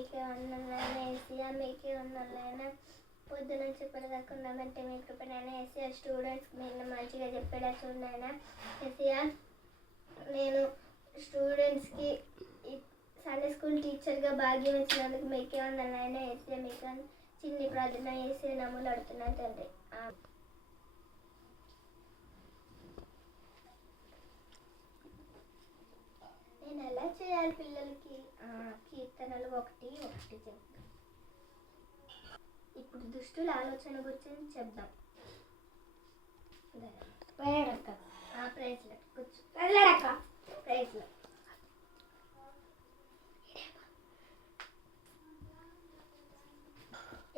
మీకే వందనాలైనా ఏసయ్యా, మీకే వందనాలైనా. పొద్దున నుంచి ఇప్పటిదాకా ఉన్నామంటే మీ కృపనైనా ఏసయ్యా. స్టూడెంట్స్కి మీరు మంచిగా చెప్పేలా చూడనైనా ఏసయ్యా. నేను స్టూడెంట్స్కి సండే స్కూల్ టీచర్గా భాగ్యం ఇచ్చినందుకు మీకే వందనాలైనా ఏసయ్యా. మీకు చిన్ని ప్రార్థన ఏసయ్య నామములో అడుగుతున్నాను తండ్రి. నేను ఎలా చేయాలి పిల్లలకి? కీర్తనలు 1:1 చెప్తాను. ఇప్పుడు దుష్టుల ఆలోచన గురించి చెప్దాం. ప్రైజ్లో కూర్చో. ప్రైజ్లో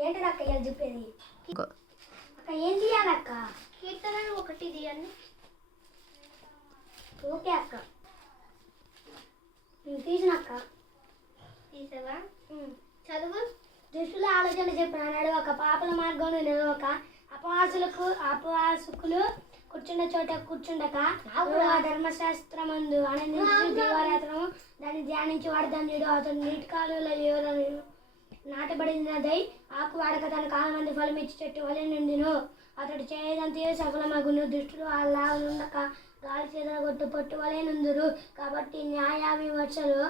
ఏంటక్క ఇలా చెప్పేది? అక్క ఏం తీయాలక్క? కీర్తనలు 1 తీయండి. ఓకే అక్క, తీసినక్క. తీసావా? చదువు. దుష్టుల ఆలోచన చెప్పిన నడవక, పాపల మార్గంలో నిలవక, అపవాసుకులు కూర్చున్న చోట కూర్చుండక, ధర్మశాస్త్రమందు ఆనందించు దీవారాత్రము దాన్ని ధ్యానించి వాడదాన్యుడు. అతడు నీటి కాలువల నాటబడినదై ఆకు వాడక తన కాలమంది ఫలమిచ్చి చెట్టు వలె నిండును. అతడు చేయదంతే సఫలమగును. దుష్టులు అలా ఉండక గాలి చేదగొట్టు పట్టు వలె నుందురు. కాబట్టి న్యాయ విమర్శలు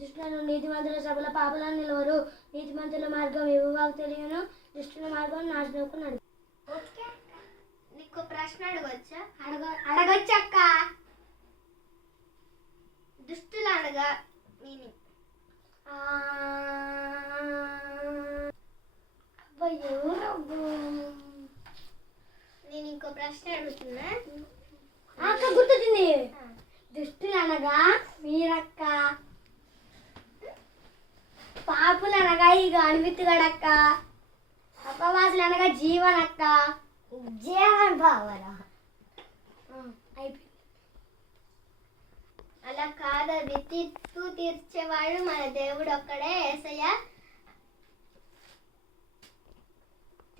దుష్టులను నీతిమంతుల సభల పాపలను నిలవరు. నీతిమంతుల మార్గం యెహోవాకు తెలియను, దుష్టుల మార్గం నాశనకు నడుపు. నీకు ప్రశ్న అడగొచ్చా? అడగొచ్చక్క. దుష్టులు అనగా మీనింగ్. నేను ఇంకో ప్రశ్న అడుగుతున్నా. అక్క గుర్తొచ్చింది. దుష్టులు అనగా మీరక్క, పాపులు అనగా ఇక అనిపిత్తుగడక్క, అపవాసులు అనగా జీవనక్క. జీవన్ భావన అయిపోయింది. అలా కాదది. తీర్పు తీర్చేవాడు మన దేవుడు ఒక్కడే యేసయ్య.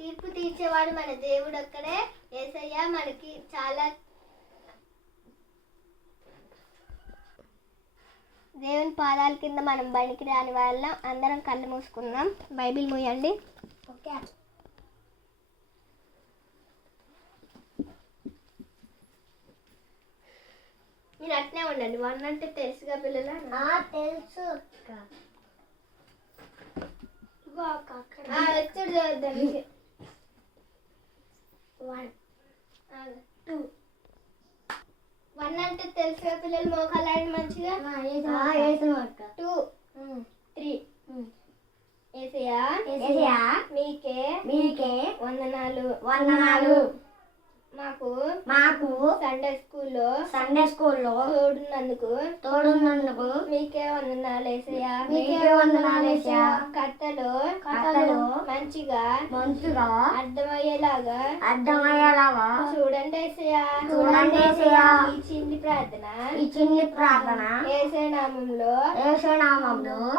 తీర్పు తీర్చేవాడు మన దేవుడు ఒక్కడే యేసయ్య. మనకి చాలా దేవుని పాదాల కింద మనం బనికి రాని వాళ్ళం. అందరం కళ్ళు మూసుకుందాం. బైబిల్ మూయండి. ఓకే. మీరు అట్నే ఉండండి. 1 అంటే తెలుసుగా పిల్లలు? తెలుసు. వచ్చాడు దానికి. 1 2 1 అంటే తెలుసుగా పిల్లలు? మోకాలాడి మంచిగా. 2 3 యేసయ్యా మీకే వందనాలు. మాకు సండే స్కూల్లో తోడున్నందుకు మీకే వందనాలు యేసయ్యా. కథలు మంచిగా అర్థమయ్యేలాగా చూడండి యేసయ్యా. ఈ చిన్ని ప్రార్థన యేసయ్య నామములో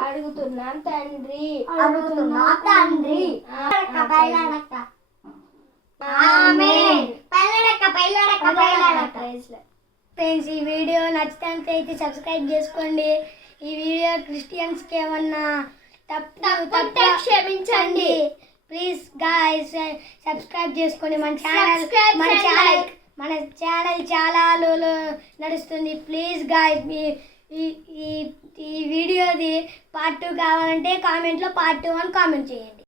అడుగుతున్నాం తండ్రి. ఫ్రెండ్స్, ఈ వీడియో నచ్చితే సబ్స్క్రైబ్ చేసుకోండి. ఈ వీడియో క్రిస్టియన్స్కి ఏమన్నా తప్పు క్షమించండి. ప్లీజ్ గాయ్స్ సబ్స్క్రైబ్ చేసుకోండి. మన ఛానల్ చాలా నడుస్తుంది. ప్లీజ్ గాయ్స్ ఈ వీడియోది పార్ట్ 2 కావాలంటే కామెంట్లో పార్ట్ 2 అని కామెంట్ చేయండి.